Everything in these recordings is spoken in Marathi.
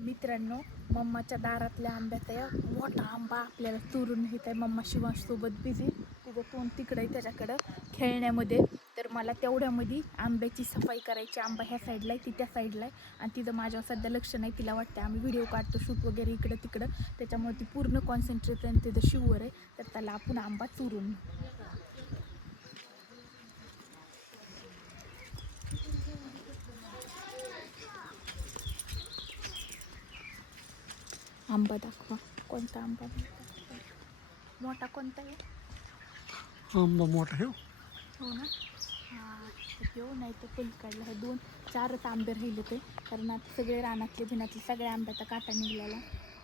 मित्रांनो मम्माच्या दारातल्या आंब्यात आहे. मोठा आंबा आपल्याला चोरून घेत आहे. मम्मा शिवांशसोबत बिझी तिथं तोंड तिकडं आहे त्याच्याकडं. खेळण्यामध्ये. तर मला तेवढ्यामध्ये आंब्याची सफाई करायची. आंबा ह्या साईडला आहे ती त्या साईडला आहे. आणि तिचं माझ्यावर सध्या लक्ष नाही. तिला वाटतं आम्ही व्हिडिओ काढतो शूट वगैरे इकडं तिकडं. त्याच्यामुळे ती पूर्ण कॉन्सन्ट्रेशन तिथं शिववर आहे. तर त्याला आपण आंबा चोरून आंबा दाखवा. कोणता आंबा. मोठा कोणता आहे? आंबा मोठा ठेव हो. ना? हां तर घेऊ नाही तर पलीकडला हे दोन चारच आंबे राहिले ते. कारण आता सगळे रानातले भिनातले सगळ्या आंब्याचा काटा निघाला.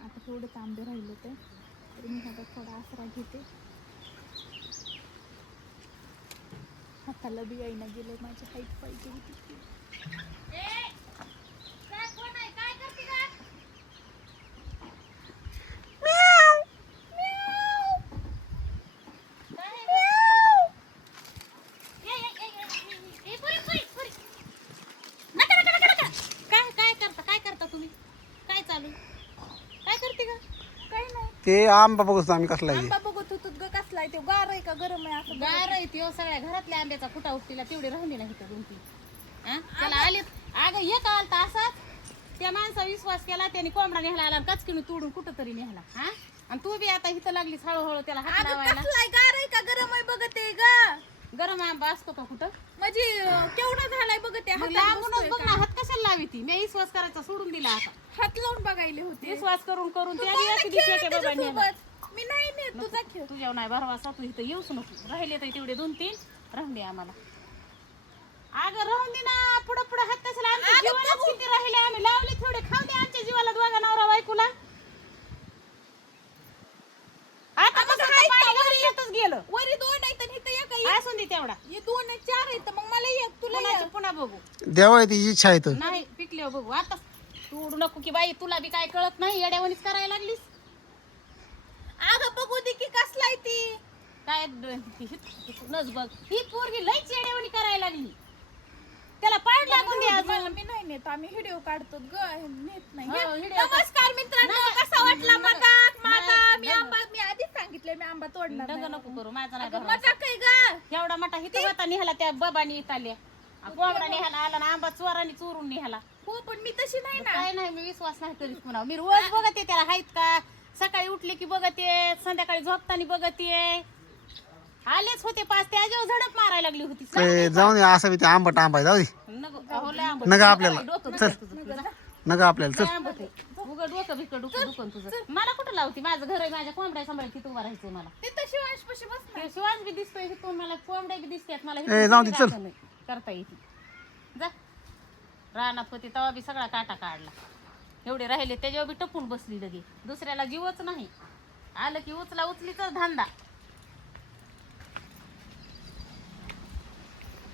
आता तेवढंच आंबे राहिले ते. तर मी आता थोडा आसरा घेते. हाताला बी येईना गेलं माझी हाईट पाहिजे होती काय काय करता काय करता तुम्ही काय चालू काय करते का काय नाही ते आंबा बघतो आम्ही कसला आहे. आंबा बघत होतो ग कसला आहे ते? गार आहे का गरम आहे असं? गार आहे त्यो सगळ्या घरातल्या आंब्याचा कुटा उपटीला तेवढी राहिली नाही दोन तीन हा? त्याला आले अगं एक आलता असाच. त्या माणसा विश्वास केला त्याने कोंबडा नेहला आला कचकीने तोडून कुठं तरी नेहला हा? आणि तू बी आता इथं लागलीस हळूहळू त्याला हात अगं लावायला. कसला आहे? गार आहे का गरम आहे बघत ग? गरम आंबा असतो का कुठं? म्हणजे अं, केवढा झालाय बघत आहे मग हातात लांबूनच बसतोय बघ का? ना हात. मी विश्वास करायचा सोडून दिला आता. हात लावून बघायले होते. विश्वास करून करून तू त्या दिवशी खेळ एका बाबांनी? मी नाही नेत तुझा खेळ. तुझ्या नाही भरवासा तू इथं येऊच नको. राहिले तर तेवढे दोन तीन. राहून दे आम्हाला. अगं राहून दे ना. पुढं पुढं हात कशाला आमच्या बघू. किती राहिले आम्ही. लावले थोडे. खाऊ दे आमच्या जीवाला दोघा नवरा बायकोला आता अगं कसं हाय पाणी का घरी येतच गेलं वरी दोन आहेत आणि इथं एक आहे. असून दे तेवढा हे दोन आहेत चार आहेत तर मग मला एक तुला पुन्हा एक. पुन्हा बघू. देवा तिची इच्छा आहे तर. नाही पिकले बघू. आता तू नको की बाई तुला बी काय कळत नाही येड्यावणीच करायला लागलीस. अगं बघू दे की कसला आहे ती. काय बघ. ही पोरगी लईच येड्यावणी करायला लागली. त्याला पाड लागून दे अजून. मला मी नाही नेत. आम्ही व्हिडिओ काढतो ग नेत नाही. हो, नमस्कार मित्रांनो नाही, कसा वाटला मजाक माझा नाही, मी. आंबा आंबा तोडणार डंग. नको करू माझा नाही भरवसा. मजाक आहे ग एवढा मोठा हिथं होता निघाला त्या बाबानी इथं कोंबडा निघाला आला ना आंबा चोरानी चोरून निघाला हो पण मी तशी नाही ना काय नाही मी विश्वास नाही करीत कुणा मी रोज बघते त्याला आहेत का सकाळी उठले की बघते संध्याकाळी झोपताना बघते आलेच होते पाच त्याच्यावर झडप मारायला लागली होती ते जाऊन दे असं बी ते आंबट आंबा आहे जाऊ दे नको अहो, लय आंबट. नका आपल्याला. डोकं चल. दुखतं तुझं. तुझं. नका आपल्याला चल डोकं बिकं डोकं दुखन तुझं? मला कुठं लावती? माझं घर आहे माझ्या कोंबड्या सांभाळ तिथं उभा राहायचं मला. ते तशी वाशपाशी बस ते शिवाज बी दिसतोय हिथून मला कोंबड्या बी दिसतात मला ए, हिथून जाऊ दे, किती चल. राहतं नाही. करता येते जा. रानात होती तेव्हा बी सगळा काटा काढला. एवढे राहिले त्याच्यावर बी टपून बसली लगे. दुसऱ्याला जीवच नाही. आलं की उचला उचलीचाच धंदा.